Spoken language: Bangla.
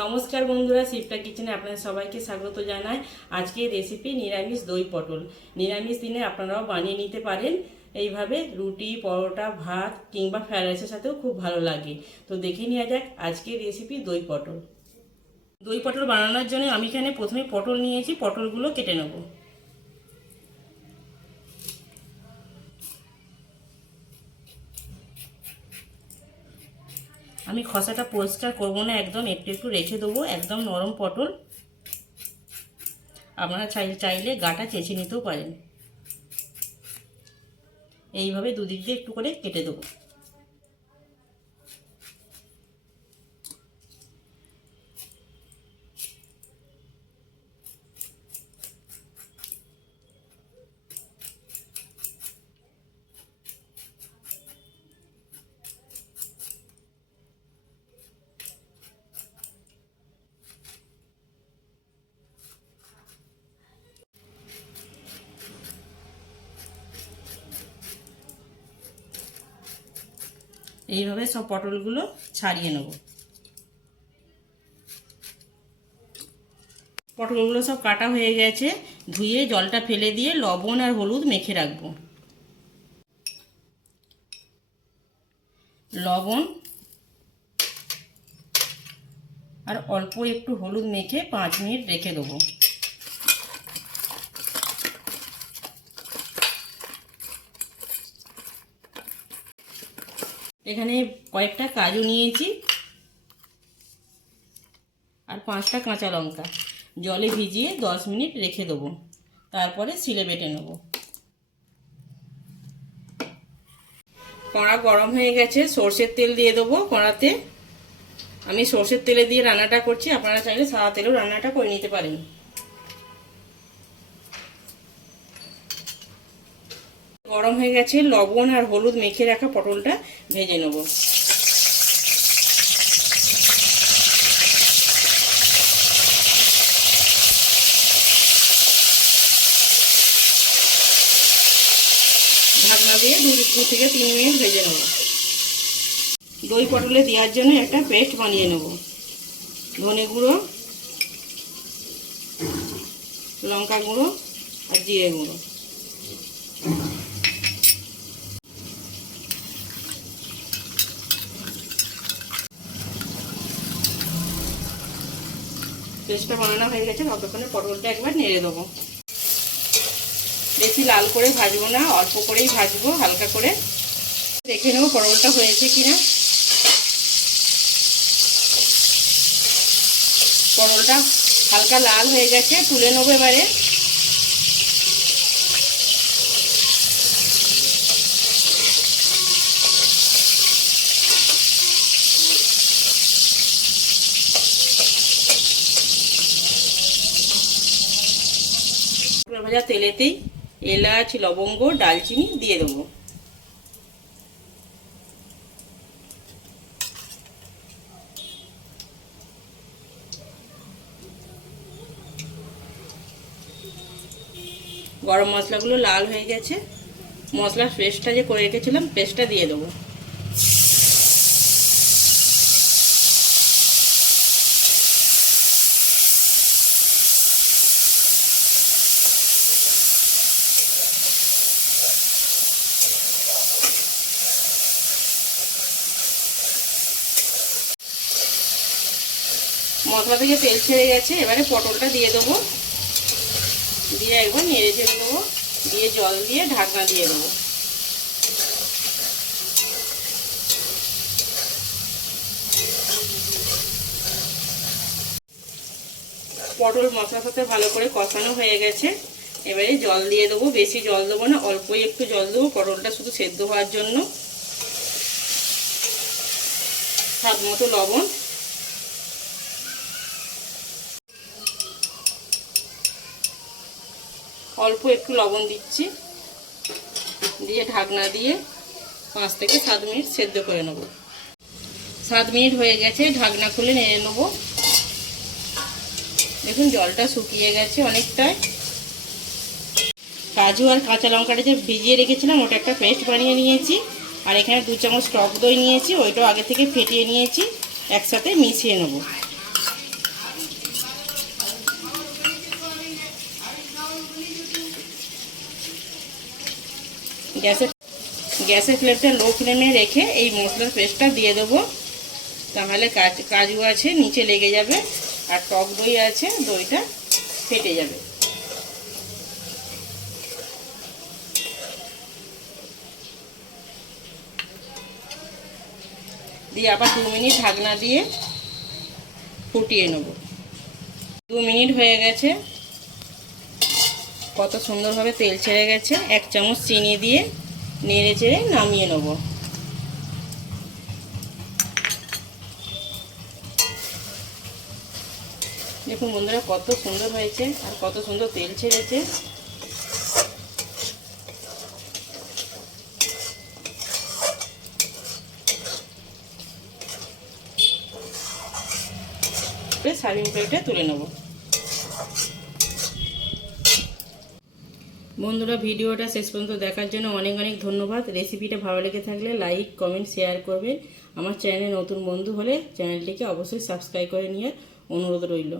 নমস্কার বন্ধুরা, শিবটা কিচেনে আপনাদের সবাইকে স্বাগত জানাই। আজকে রেসিপি নিরামিষ দই পটল। নিরামিষ দিনে আপনারাও বানিয়ে নিতে পারেন। এইভাবে রুটি, পরোটা, ভাত কিংবা ফ্রাইড রাইসের সাথেও খুব ভালো লাগে। তো দেখে নেওয়া যাক আজকের রেসিপি দই পটল। দই পটল বানানোর জন্য আমি এখানে প্রথমে পটল নিয়েছি, পটলগুলো কেটে নেব। আমি খসাটা পরিষ্কার করব না, একদম একটু একটু রেখে দেবো, একদম নরম পটল। আপনারা চাই চাইলে গাটা চেঁচে নিতেও পারেন। এইভাবে দুদিক দিয়ে একটু করে কেটে দেবো। এইভাবে সব পটলগুলো ছাড়িয়ে নেব। পটলগুলো সব কাটা হয়ে গেছে, ধুয়ে জলটা ফেলে দিয়ে লবণ আর হলুদ মেখে রাখব। লবণ আর অল্প একটু হলুদ মেখে পাঁচ মিনিট রেখে দেবো। এখানে কয়েকটা কাজু নিয়েছি আর পাঁচটা কাঁচা লঙ্কা। জলে ভিজিয়ে দশ মিনিট রেখে দেবো। তারপরে সিলে বেটে নেব। কড়া গরম হয়ে গেছে, সর্ষের তেল দিয়ে দেবো কড়াতে। আমি সর্ষের তেলে দিয়ে রান্নাটা করছি, আপনারা চাইলে সাদা তেলেও রান্নাটা করে নিতে পারেন। গরম হয়ে গেছে, লবণ আর হলুদ মেখে রাখা পটলটা ভেজে নেব। ঢাকনা দিয়ে দু থেকে তিন মিনিট ভেজে নেব। দই পটলে দেওয়ার জন্য একটা পেস্ট বানিয়ে নেব। ধনে গুঁড়ো, লঙ্কা গুঁড়ো আর জিরে গুঁড়ো। পেস্টটা বানানো হয়ে গেছে, ততক্ষণে পটলটা একবার নেড়ে দেবো। বেশি লাল করে ভাজবো না, অল্প করেই ভাজবো, হালকা করে। দেখে নেব পটলটা হয়েছে কিনা। পটলটা হালকা লাল হয়ে গেছে, তুলে নেব এবারে। ভাজা তেলেতেই এলাচ, লবঙ্গ, ডালচিনি দিয়ে দেবো। গরম মশলাগুলো লাল হয়ে গেছে। মশলার পেস্টটা যে করে রেখেছিলাম পেস্টটা দিয়ে দেবো। মশলা থেকে তেল ছেড়ে গেছে, এবারে পটলটা দিয়ে দেবো। দিয়ে একবার নেড়ে চেড়ে দেবো দিয়ে জল দিয়ে ঢাকনা দিয়ে দেবো। পটল মশলার সাথে ভালো করে কষানো হয়ে গেছে। এবারে জল দিয়ে দেবো, বেশি জল দেবো না, অল্পই একটু জল দেবো, পটলটা শুধু সেদ্ধ হওয়ার জন্য। স্বাদ মতো লবণ। অল্প একটু লবণ দিচ্ছি। দিয়ে ঢাকনা দিয়ে পাঁচ থেকে সাত মিনিট সেদ্ধ করে নেব। সাত মিনিট হয়ে গেছে, ঢাকনা খুলে নেড়ে নেব। দেখুন, জলটা শুকিয়ে গেছে অনেকটাই। কাজু আর কাঁচা লঙ্কাটা যে ভিজিয়ে রেখেছিলাম, ওটা একটা পেস্ট বানিয়ে নিয়েছি। আর এখানে দু চামচ টক দই নিয়েছি, ওইটাও আগে থেকে ফেটিয়ে নিয়েছি। একসাথে মিশিয়ে নেব। গ্যাসের গ্যাসের ফ্লেমটা লো ফ্লেমে রেখে এই মশলার পেস্টটা দিয়ে দেবো। তাহলে কাজু আছে, নিচে লেগে যাবে, আর টক দই আছে, দইটা ফেটে যাবে। দিয়ে আবার দু মিনিট ঢাকনা দিয়ে ফুটিয়ে নেব। দু মিনিট হয়ে গেছে। কত সুন্দরভাবে তেল ছেড়ে গেছে, এক চামচ চিনি দিয়ে নেড়ে চেড়ে নামিয়ে নেব। দেখুন বন্ধুরা, কত সুন্দর হয়েছে আর কত সুন্দর তেল ছেড়েছে। সার্ভিং প্লেটে তুলে নেব। বন্ধুরা, ভিডিওটা শেষ পর্যন্ত দেখার জন্য অনেক অনেক ধন্যবাদ। রেসিপিটা ভালো লেগে থাকলে লাইক, কমেন্ট, শেয়ার করবেন। আমার চ্যানেলে নতুন বন্ধু হলে চ্যানেলটিকে অবশ্যই সাবস্ক্রাইব করে নিয়ে অনুরোধ রইল।